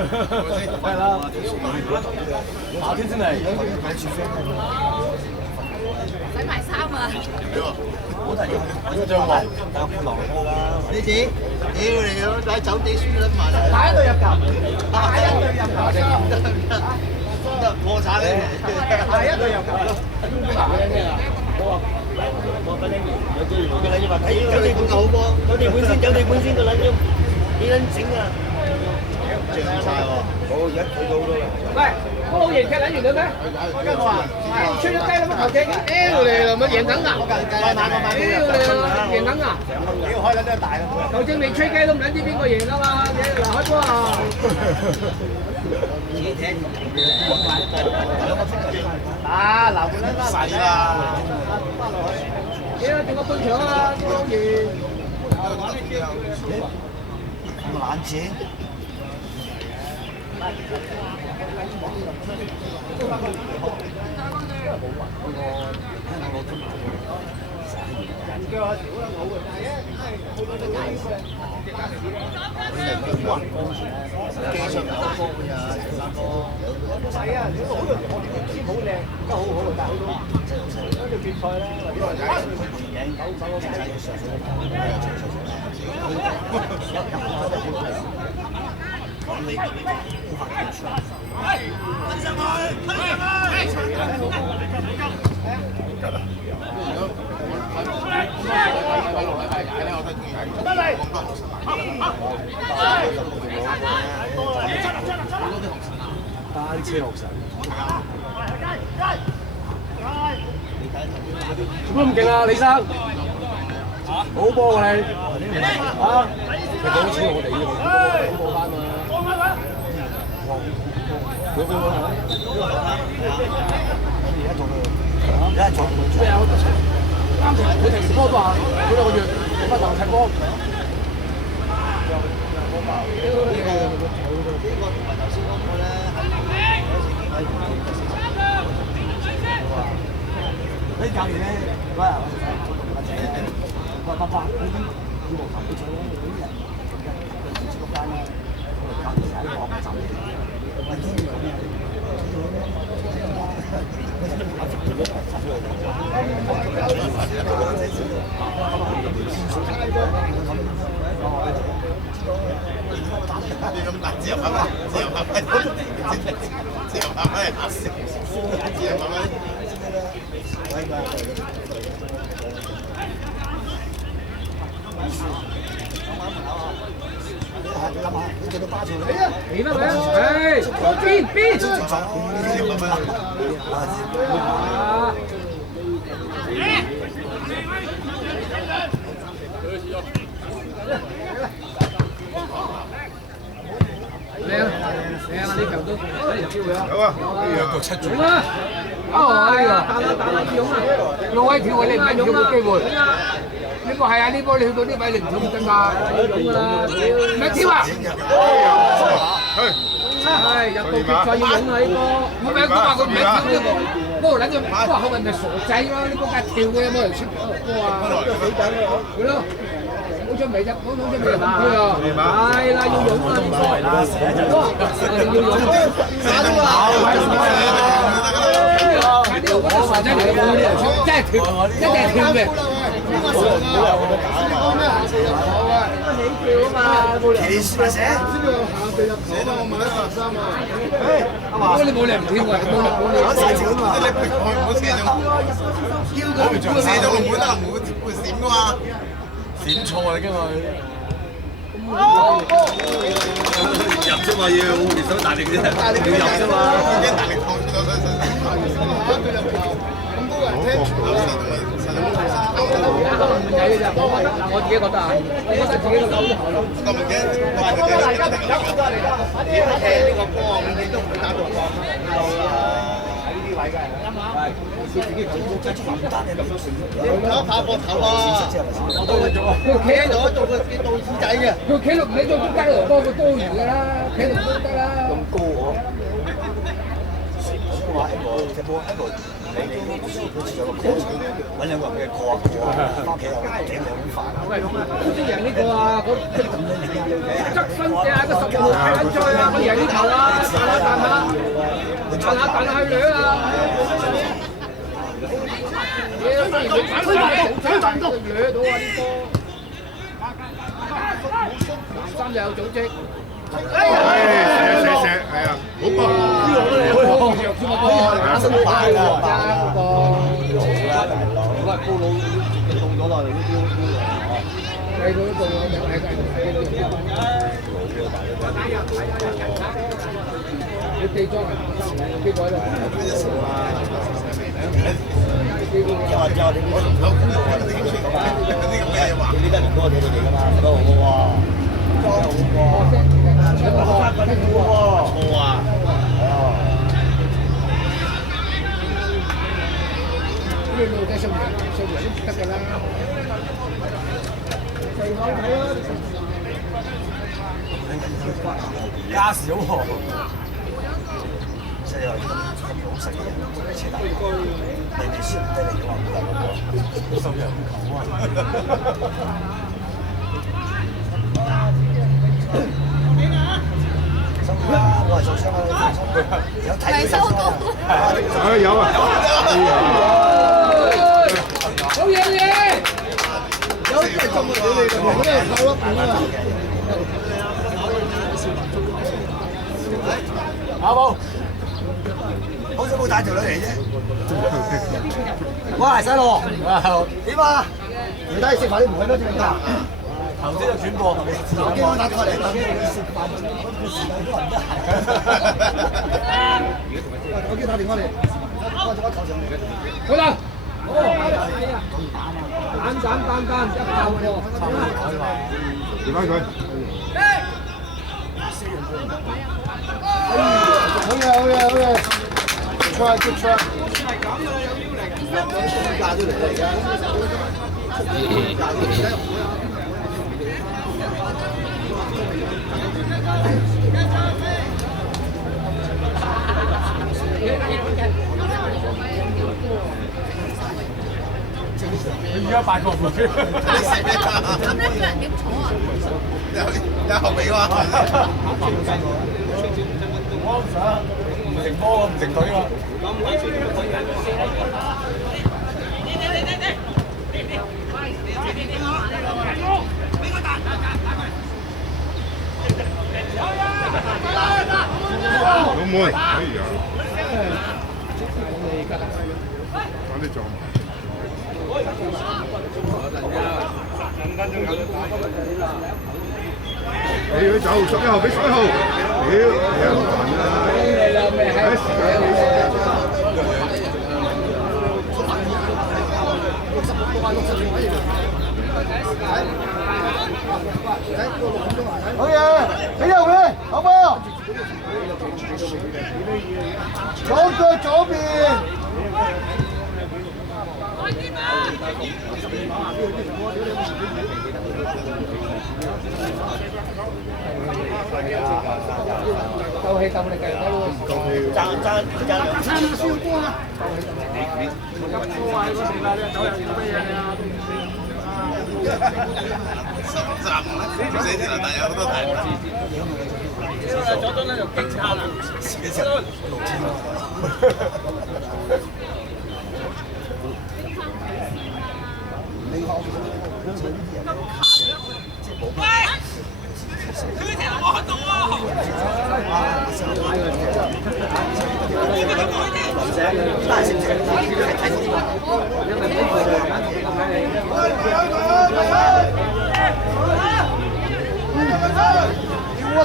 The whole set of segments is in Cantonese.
係啦，夏天先嚟。洗埋衫啊！好睇呢張喎，但係落嚟啦。你自己，屌你咁喺酒店輸撚埋啦！下一隊入球，下一隊入球，得破產咧！下一隊入球。你話睇酒店好波，酒店本身個撚樣幾撚整啊！正晒喎，好而家退到好多啦。喂，嗰老爺踢撚完啦咩？跟我話，出咗雞啦乜球踢？屌你老母贏緊啊！屌你贏緊啊！屌開撚都大啦！球證未吹雞都唔撚知邊個贏啦嘛！嗱開波啊！啊！留佢啦，細啦！屌點個半場啊！嗰老爺。咁冷靜。技術好高㗎，三波。係啊，呢個好容易，我先好靚，都好好但係嗰條決賽咧，或者係單車學神。做乜咁勁啊，李生？好波喎你！啊！你講好似我哋呢個好波班嘛？嗰邊喎？而家做咩？而家做咩啊？啱先佢停波都話嗰兩個月冇乜同踢波。呢教練咧，嗰日或者爸爸嗰啲羽毛球比賽咧，嗰啲人唔知嗰間咧，教練喺網站嚟，揾資料咁樣。你咁大自由拍拍，自由拍拍，自由拍拍，自由拍拍。你乜鬼？哎，邊？靚啊！呢球都有機會啊！有啊，兩腳七住。哦，呢個打啦，勇啊！六位跳位你唔係勇冇機會。呢個係啊，呢波你去到呢位你唔跳唔得㗎，勇㗎啦！唔係跳啊！係入到決賽要勇啊！呢波，唔係佢話佢唔係跳呢個，嗰個撚咗，嗰個後面咪傻仔咯！呢波梗係跳嘅，有冇人出波啊？死仔咯！係咯。好出未啫？好出未入區啊！係啦，要勇啊！呢波，一定要勇。打到啊！呢個嗰個傻仔嚟嘅，冇呢人出，真係跳，一定係跳嘅。呢個傻啊！講咩下四入球啊？起跳啊嘛！騎士咪寫，寫到我問一13啊！誒，你冇理唔跳㗎，冇理。我寫咗嘛？你唔好寫咗，我寫咗個門啊，門會閃㗎嘛？閃錯啊！你驚佢入啫嘛，要你想大力啫，大力要入啫嘛，已經大力抗咗佢。咁多人聽住啦。唔計嘅咋，我自己覺得啊，我覺得自己個手好咯。咁唔驚，咁大家唔入過嚟㗎。踢呢個波，永遠都唔會打到波。喺呢啲位㗎，係佢自己做真係唔得嘅咁多成績。你唔好拍膊頭啊！我都會做啊。佢企喺度做個導師仔嘅。佢企落唔喺中間度多過多餘㗎啦，企落都得啦。咁高我。話一個隻波一個你好似有個 coach 揾兩個人嘅過啊，翻屋企又幾兩碗飯。先贏呢個啊！佢側身嘅個10號係緊追啊！佢贏呢球啊！彈下去掠啊！嘢不如佢推慢動掠到啊！呢波藍衫又有組織。射，係啊，好波！呢個都你開好，打得快㗎，嗰個。高佬動咗啦，你都係佢動咗，係你記咗啊？記過啦。之後你我同佢呢啲人多謝你哋㗎嘛，都好喎。好喎，錯啊！呢路嘅上面都得㗎啦。加少喎，即係話咁老實嘅人，車大，你哋輸唔得你嘅話，唔得喎，收人球啊！我係受傷啊！有睇佢受傷啊！有啊！好嘢嘢！有啲係中嘅你哋，我都係扣粒股啊！阿寶，好彩冇帶條女嚟啫。哇，細路，點啊？你睇食飯你唔去咩？點解？頭先就轉播，我驚我打過嚟，等你食飯，時間都唔得閒。我叫打電話嚟，我做乜頭上嚟嘅？好啦，簡單一炮過。調翻佢。好嘢！Good try。嫁咗嚟啦而家。而家8個妹，咁一個人點坐啊？有後尾喎。我唔想，唔成波唔成隊啊！老妹，哎呀，快啲撞！你要走11號俾11號，屌你又唔煩啦！好嘢，俾入去，好波！左腳左邊。鬥氣鬥力計多咯，爭2輸波啊！左邊咧就勁差啦。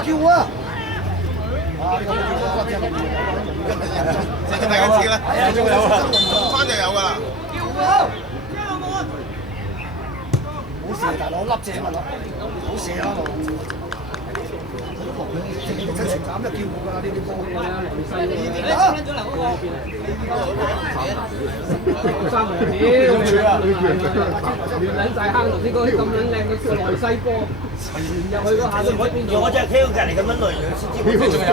叫我！即係大家知啦，翻就有㗎啦。好射大佬，粒正啊！好射啊！真船斬就叫㗎呢啲波。三毫屌，亂撚晒坑同啲嗰啲咁撚靚嘅內西波，傳入去嗰下都唔知邊度。我真係企喺隔離咁樣累，先知仲有。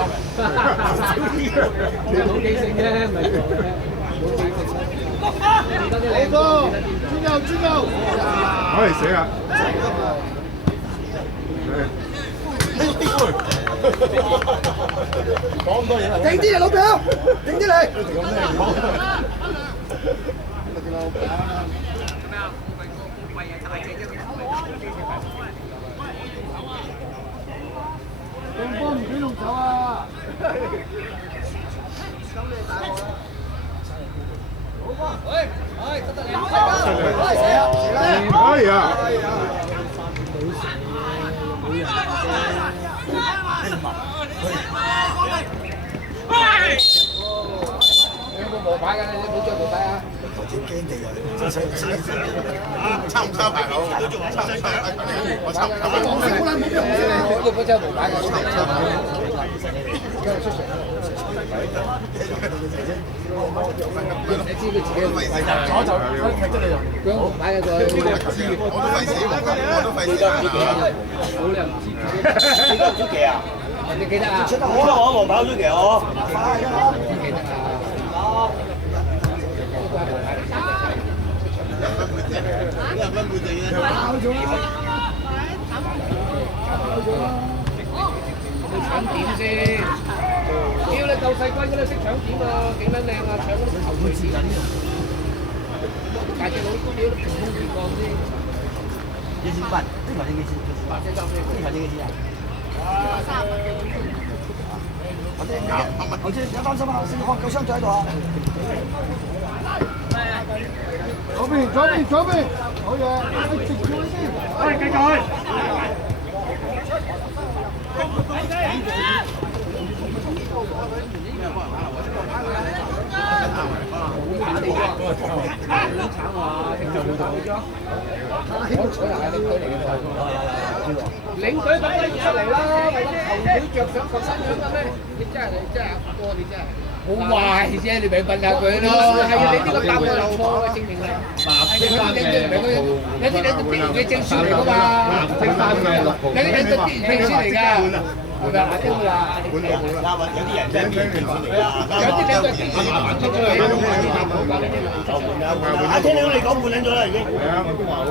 冇記性啫，咪冇記性。好哥，轉右轉右。可以死啊！講咁多嘢啦。勁啲啊，老表！勁啲你！對方唔准用手啊！可以啊！有冇磨牌㗎？你冇着磨牌啊？驚地啊！差唔多排好，差唔多。我差唔多。我不知磨牌㗎，你知佢自己唔係就踢咗你就佢磨牌嘅佢，我都費事，我都費事啊！好你又唔知，你都唔出奇啊？你記得啊？出得好啊！我黃牌好出奇哦。記得啊？你搶點先？屌你夠細軍嗰啲識搶點啊！幾撚靚啊！搶嗰啲頭盔錢。大隻佬屌平空而降先。幾錢分？呢份你幾錢？呢份你幾錢啊？好似有擔心啊！先放9箱仔喺度啊！左邊，好嘢！直住先。繼續。領隊咁樣出嚟啦，為咗球隊着想咁新樣嘅咩？你真係哥，你真係好壞啫！你咪問下佢咯。係啊，你呢個答案有錯嘅，證明你。有啲你讀啲嘅證書嚟㗎嘛？有啲你讀啲證書嚟㗎。係咪啊？啲啦，有啲人真係證書嚟㗎。有啲你讀啲阿聽你講換撚咗啦，已經。係啊，我都話喎。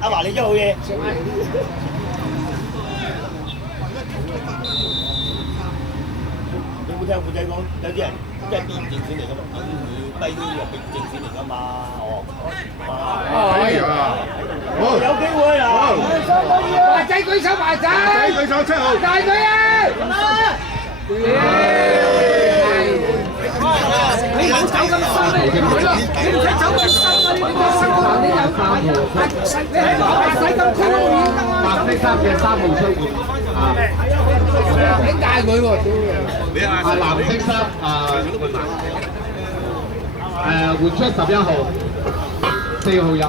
阿華你真係好嘢。你有冇聽古仔講？有啲人即係變正選嚟㗎嘛，有啲要低啲又變正選嚟㗎嘛，可以啊！好，有機會啊！華仔舉手，華仔舉手7號，大佢啊！你唔好走咁深咧，你唔好咯，你唔使走咁深啊！呢啲波你有你喺度唔使咁粗面得啊！白色衫嘅3號出現啊！你帶佢喎，藍色衫換出11號，4號入。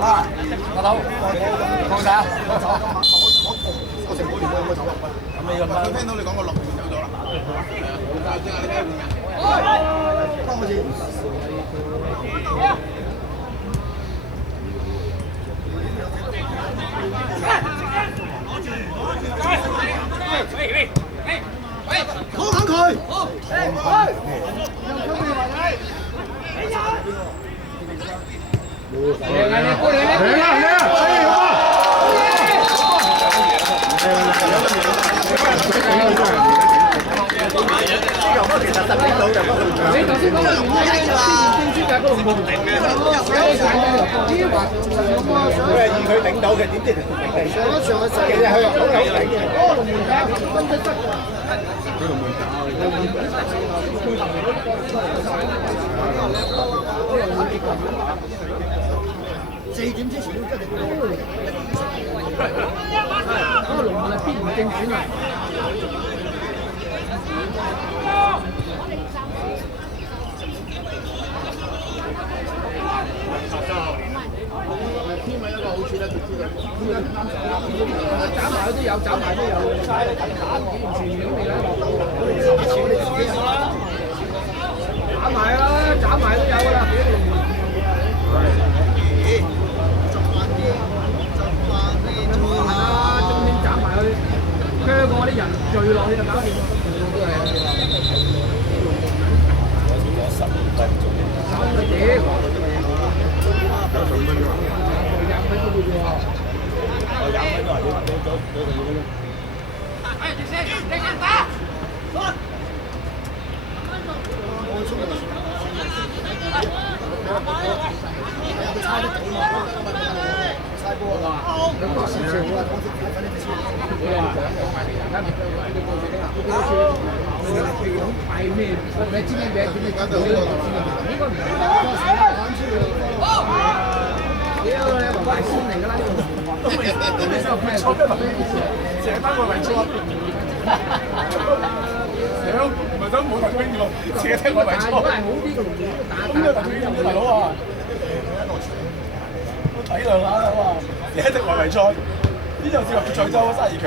啊！阿頭，放晒啊！放手，我成冇連冇走。咁你咁啦。佢聽到你講個6走咗啦。當我先。講下佢。你頭先講嘅原因係正書就係嗰度冇頂嘅，佢係以佢頂到嘅，點知佢頂地？上一場嘅世紀係佢又好有頂嘅。嗰個龍門架分得得㗎。4點之前都一定嗰個龍門係必然正選啊！天咪一個好處咧，斬埋都有，斬埋都有。完全都未啦，斬埋啦，斬埋都有㗎啦。終點斬埋佢，香港啲人聚落去就搞掂。都係。成班個圍錯，唔係想冇特兵喎，自己聽我圍錯。都係好啲嘅，咁嘅特兵咁大佬啊，體諒下啦嘛，自己聽我圍錯，呢就試過徐州32強。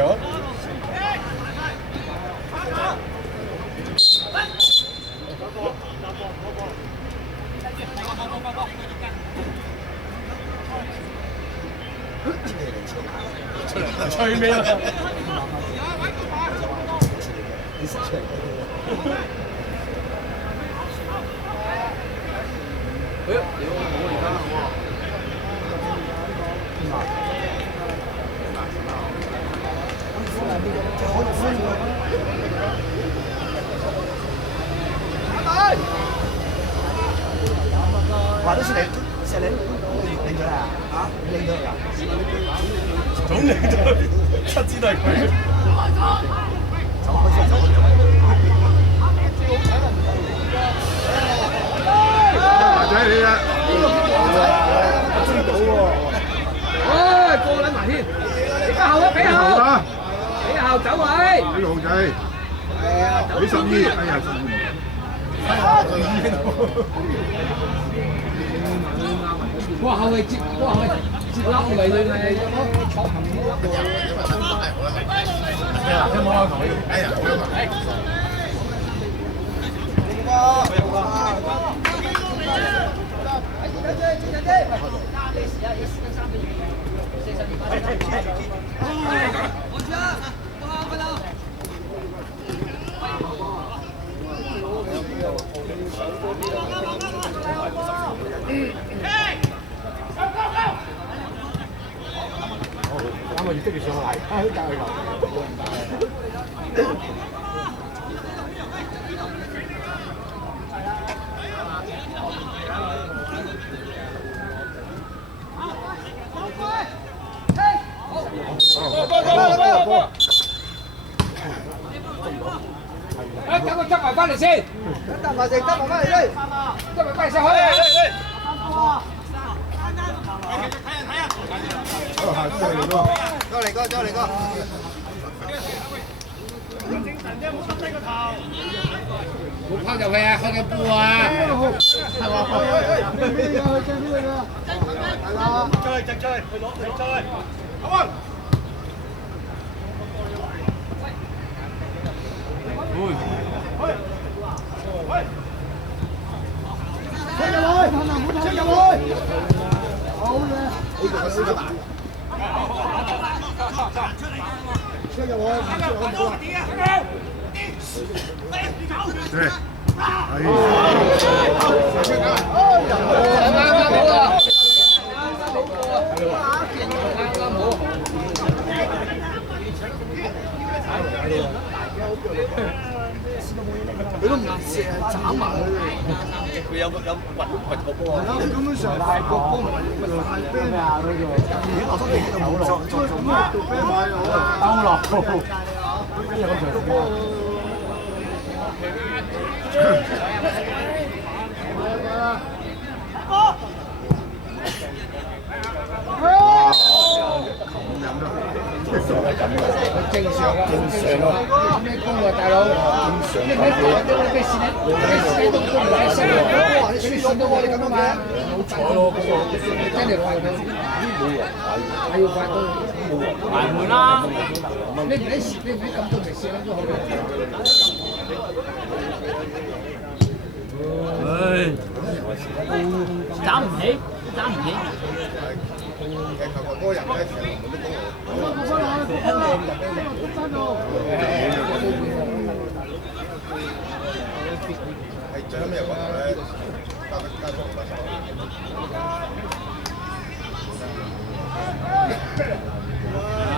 吹咩啊？話都是你領咗啦嚇，領咗㗎，總領咗7支都係佢。走開先，走開。馬仔你啊！追到喎！唉，過撚埋添，俾個後啊，俾後，俾個後走位。呢個熊仔，係啊，俾12，哎呀12。哇，後係接，哇後係接笠嚟㗎係，坐行呢粒喎。有冇啊？哎呀，啱啊！要跟住上嚟，啊，教佢啊，等我執埋翻嚟先，得埋先，得埋翻嚟先，執埋翻嚟先，去。再嚟個，再嚟個。冇拋入去啊，開緊波啊！係嘛？去邊㗎？去邊㗎？係啦。追，去攞，追，好啊！車入去，車入去，好嘢！呢個係大。車入去，好啊！對，佢都唔射，斬埋佢。佢有運個波啊！根本上大個波咪大啤啊！嗰個，而家落咗地就冇落，做咩做啤買好啊？兜落，邊有咁長波？正常啊，咩工啊，大佬？咩事咧？咩事都唔使識，嗰啲線都我哋咁樣買，冇坐咯，真係快到，係要快到，埋門啦！你唔使試，你唔使咁多嚟試啦都好嘅。唉，斬唔起，斬唔起。其實嗰個人咧，其實係最後尾又講咧，加速唉，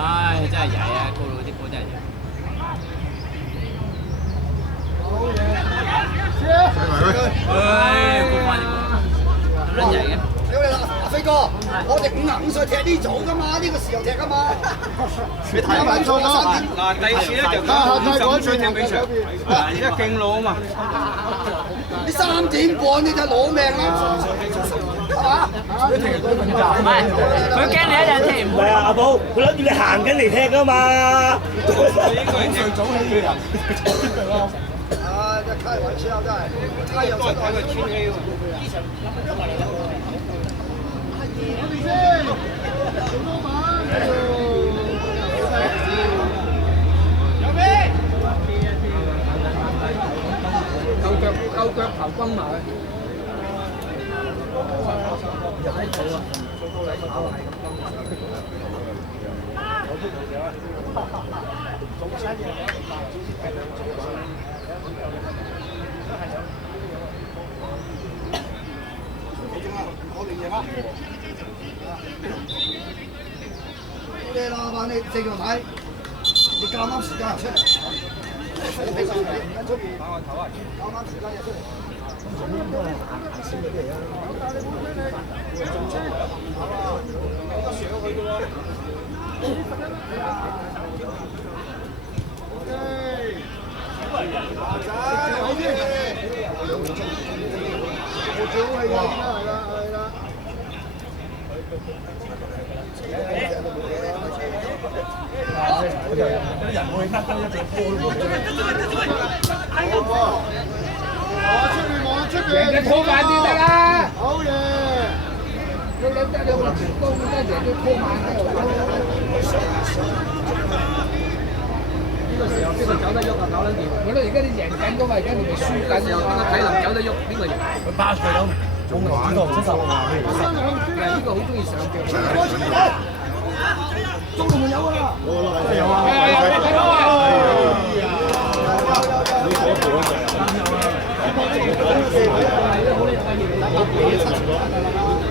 真係曳啊！高佬啲波真係曳。唉，高翻啲波，撚曳嘅。屌你啦，阿飛哥，我哋55歲踢呢組噶嘛，呢個時候踢噶嘛。你睇埋錯啦。嗱，第二次咧就55歲踢比賽，而家勁老啊嘛。你3點半你就攞命啦，係嘛？唔係，佢驚你一陣踢唔唔係啊，阿寶，佢諗住你行緊嚟踢噶嘛。應該係最早起嘅人。啊！真係開玩笑，真係太陽出睇佢天氣喎。夠腳頭崩埋去。你老闆，你正要睇，你啱啱時間出嚟，你上嚟唔緊出邊，啱啱時間又出嚟。贏得拖慢啲得啦。好嘢！你諗得你話成功得贏都拖慢喺度。呢個時候邊個走得喐啊？搞撚掂！我覺得而家你贏緊㗎嘛，而家你咪輸緊㗎嘛。體能走得喐，邊個贏？佢巴佢咁，仲唔知道出手啊？呢個好中意上腳。中路咪有㗎啦！有啊！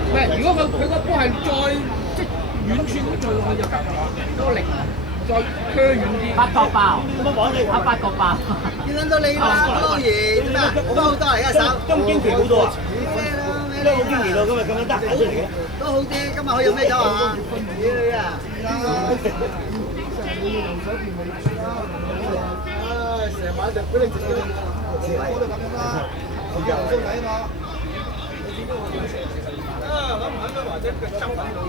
唔係，如果佢個波係再即係遠處咁墜落去就夠啦，嗰個力再推遠啲。八角爆，八角爆。見到你啦，撈嘢啫嘛，都好多嚟一手。今堅持好多啊！都好堅持到今日咁樣得閒出嚟嘅。都好啲，今日可以有咩走啊？屌啊！成晚就俾你食到，我都咁樣啦，我又唔中睇嘛。諗唔諗到或者佢執緊到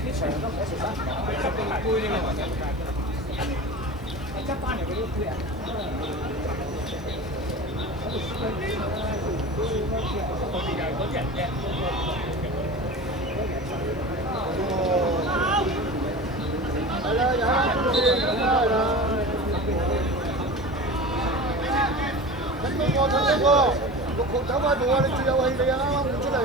啲場都寫實，執定埋杯啫嘛，或者執翻嚟嗰啲杯啊。嗰啲人嘅。係啦，有啦，係啦。睇到個六號走快步啊！你最有氣力啊！啱啱出嚟。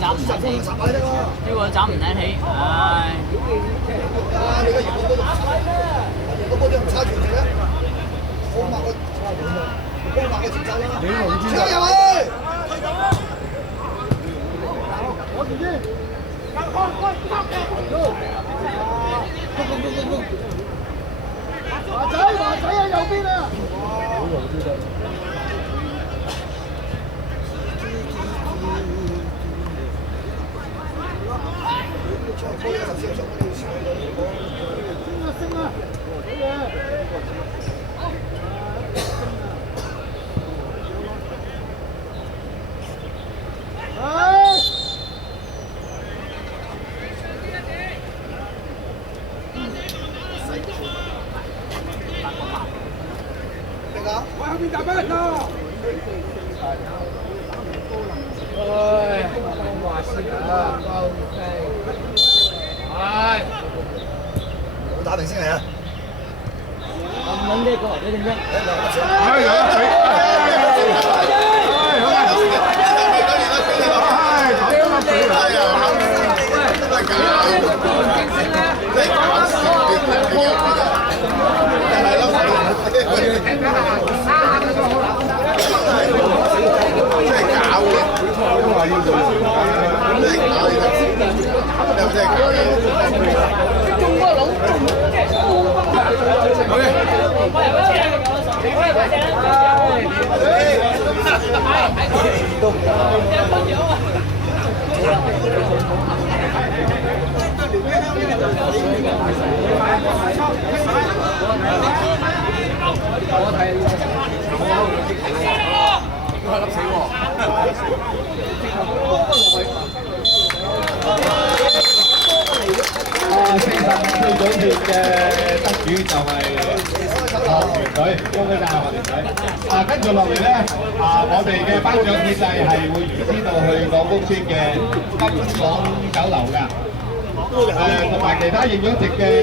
斬唔得起，呢個斬唔得起，唉！啊！你個熒光都唔差，個波都唔差住你啦。好慢個，光慢個節奏啦。車入去！我自己。華仔啊，右邊啊！升啊！好嘢！唉，講話先啊，OK，係。打定先嚟啊！咁撚呢個或者點啫？45區總決嘅得主就係學員隊，恭喜曬學員隊！跟住落嚟咧，我哋嘅頒獎典禮係會移師到去廣福村嘅金港酒樓㗎，同埋其他應咗席嘅。